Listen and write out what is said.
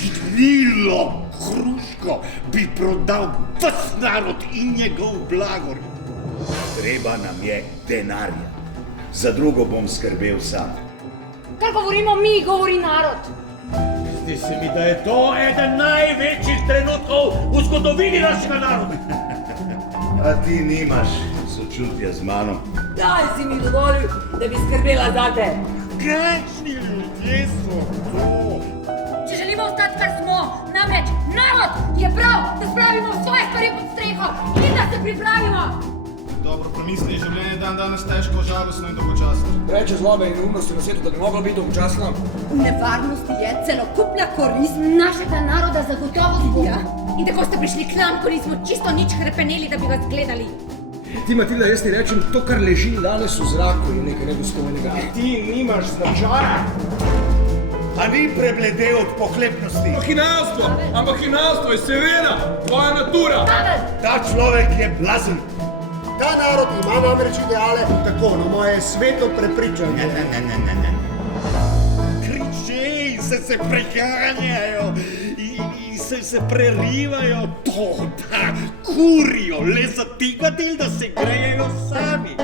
Krilo hruško bi prodal ves narod in njegov blagor. Treba nam je denarja. Za drugo bom skrbel sam. Kar govorimo mi, govori narod. Zdi se mi, da je to eden največjih trenutkov v zgodovini našega naroda. A ti nimaš sočutja z mano. Daj si mi dovolil, da bi skrbela zate. Kakšni ljudje so to? Če želimo ostati, kar smo, namreč narod, je prav, da spravimo svoje stvari pod streho in da se pripravimo. Dobro promisli, življenje dan danes težko, žalostno in dolgočasno. Reče zlobe in neumnosti na svetu, da bi moglo biti dolgočasno. V nevarnosti je celokupna korist našega naroda zagotovo zguba. In tako ste prišli k nam, ko nismo čisto nič hrepeneli, da bi vas gledali. Ti, Matilda, jaz ti rečem, to, kar leži danes v zraku, je nekaj nedostojnega. Ti nimaš značaja. A ni prebledel od pohlepnosti? Ampak hinavstvo je seveda tvoja natura. Pavel! Ta človek je blazen. Ta narod ima namreč ideale, tako na moje sveto prepričanje. Ne. Kričeji se preganjajo in se prerivajo, to da kurijo le za tega del, da se grejejo sami.